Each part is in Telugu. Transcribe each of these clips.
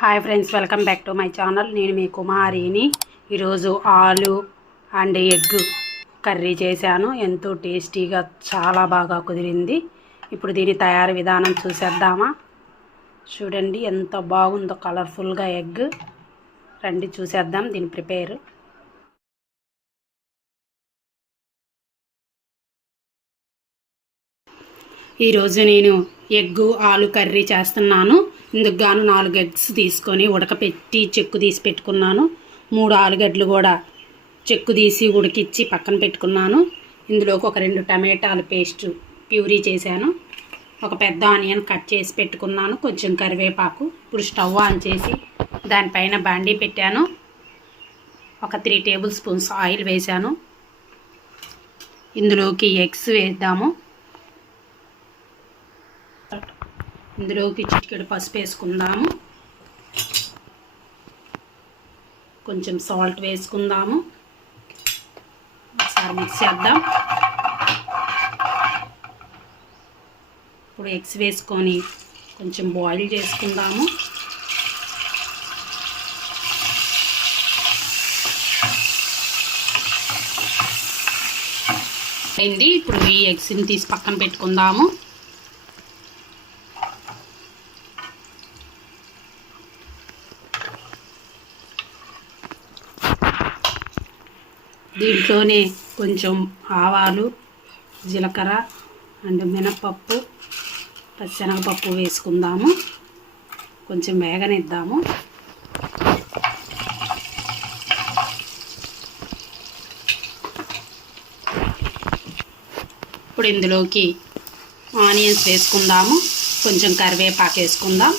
Hi friends, welcome back to my channel. నేను మీ కుమారిని. ఈరోజు ఆలు అండ్ ఎగ్ కర్రీ చేశాను. ఎంతో టేస్టీగా చాలా బాగా కుదిరింది. ఇప్పుడు దీని తయారీ విధానం చూసేద్దామా? చూడండి ఎంత బాగుందో కలర్ఫుల్గా ఎగ్. రండి చూసేద్దాం దీని ప్రిపేర్. ఈరోజు నేను ఎగ్గు ఆలు కర్రీ చేస్తున్నాను. ఇందుకు గాను 4 ఎగ్స్ తీసుకొని ఉడకపెట్టి చెక్కు తీసి పెట్టుకున్నాను. 3 ఆలుగడ్డలు కూడా చెక్కు తీసి ఉడికిచ్చి పక్కన పెట్టుకున్నాను. ఇందులోకి ఒక 2 టమాటాలు పేస్ట్ ప్యూరీ చేశాను. ఒక పెద్ద ఆనియన్ కట్ చేసి పెట్టుకున్నాను. కొంచెం కరివేపాకు. ఇప్పుడు స్టవ్ ఆన్ చేసి దానిపైన బాండీ పెట్టాను. ఒక 3 టేబుల్ స్పూన్స్ ఆయిల్ వేశాను. ఇందులోకి ఎగ్స్ వేద్దాము. ఇందులోకి చిటికెడు పసుపు వేసుకుందాము. కొంచెం సాల్ట్ వేసుకుందాము. ఒకసారి మిక్స్ చేద్దాం. ఇప్పుడు ఎగ్స్ వేసుకొని కొంచెం బాయిల్ చేసుకుందాము. అయింది. ఇప్పుడు ఈ ఎగ్స్ని తీసి పక్కన పెట్టుకుందాము. దీంట్లోనే కొంచెం ఆవాలు, జీలకర్ర అండ్ మినపప్పు, పచ్చెనగపప్పు వేసుకుందాము. కొంచెం వేగనిద్దాము. ఇప్పుడు ఇందులోకి ఆనియన్స్ వేసుకుందాము. కొంచెం కరివేపాకు వేసుకుందాం.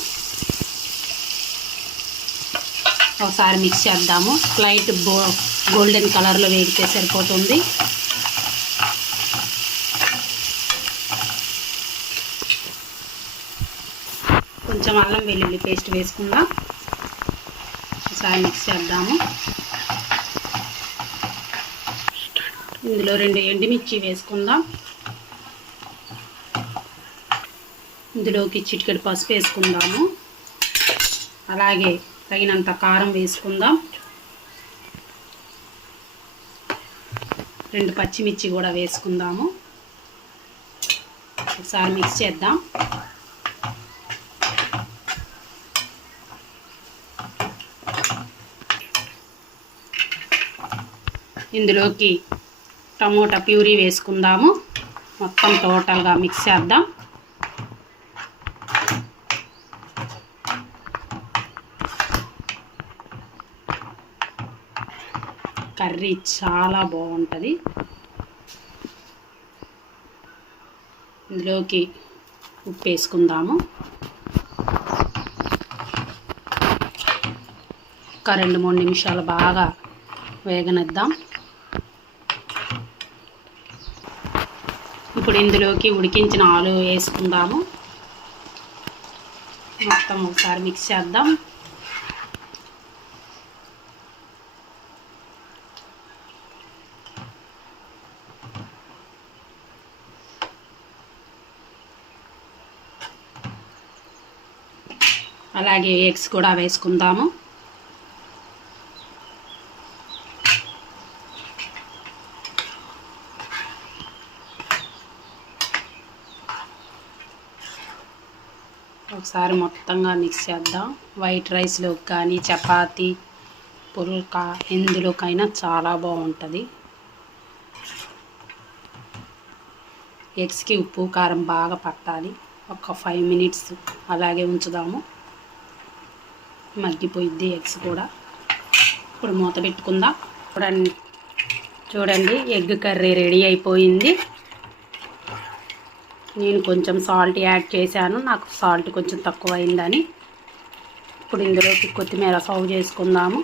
ఒకసారి మిక్స్ చేద్దాము. లైట్ గోల్డెన్ కలర్లో వేగితే సరిపోతుంది. కొంచెం అల్లం వెల్లుల్లి పేస్ట్ వేసుకుందాం. ఒకసారి మిక్స్ చేద్దాము. ఇందులో 2 ఎండుమిర్చి వేసుకుందాం. ఇందులోకి చిటికెడు పసుపు వేసుకుందాము. అలాగే తగినంత కారం వేసుకుందాం. 2 పచ్చిమిర్చి కూడా వేసుకుందాము. ఒకసారి మిక్స్ చేద్దాం. ఇందులోకి టమోటా ప్యూరీ వేసుకుందాము. మొత్తం టోటల్గా మిక్స్ చేద్దాం. కర్రీ చాలా బాగుంటుంది. ఇందులోకి ఉప్పు వేసుకుందాము. ఒక 2-3 నిమిషాలు బాగా వేగనిద్దాం. ఇప్పుడు ఇందులోకి ఉడికించిన ఆలు వేసుకుందాము. మొత్తం ఒకసారి మిక్స్ చేద్దాం. అలాగే ఎగ్స్ కూడా వేసుకుందాము. ఒకసారి మొత్తంగా మిక్స్ చేద్దాం. వైట్ రైస్లో కానీ చపాతీ, పుల్కా ఎందులోకైనా చాలా బాగుంటుంది. ఎగ్స్కి ఉప్పు కారం బాగా పట్టాలి. ఒక 5 మినిట్స్ అలాగే ఉంచుదాము. మగ్గిపోయిద్ది ఎగ్స్ కూడా. ఇప్పుడు మూత పెట్టుకుందాం. చూడండి ఎగ్ కర్రీ రెడీ అయిపోయింది. నేను కొంచెం సాల్ట్ యాడ్ చేశాను. నాకు సాల్ట్ కొంచెం తక్కువ అయిందని. ఇప్పుడు ఇందులోకి కొత్తిమీర సర్వ్ చేసుకుందాము.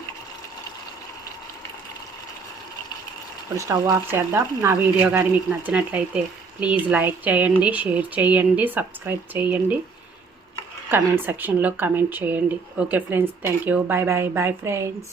ఇప్పుడు స్టవ్ ఆఫ్ చేద్దాం. నా వీడియో కానీ మీకు నచ్చినట్లయితే ప్లీజ్ లైక్ చేయండి, షేర్ చేయండి, సబ్స్క్రైబ్ చేయండి, కమెంట్ సెక్షన్లో కమెంట్ చేయండి. Okay friends, thank you. Bye bye. Bye friends.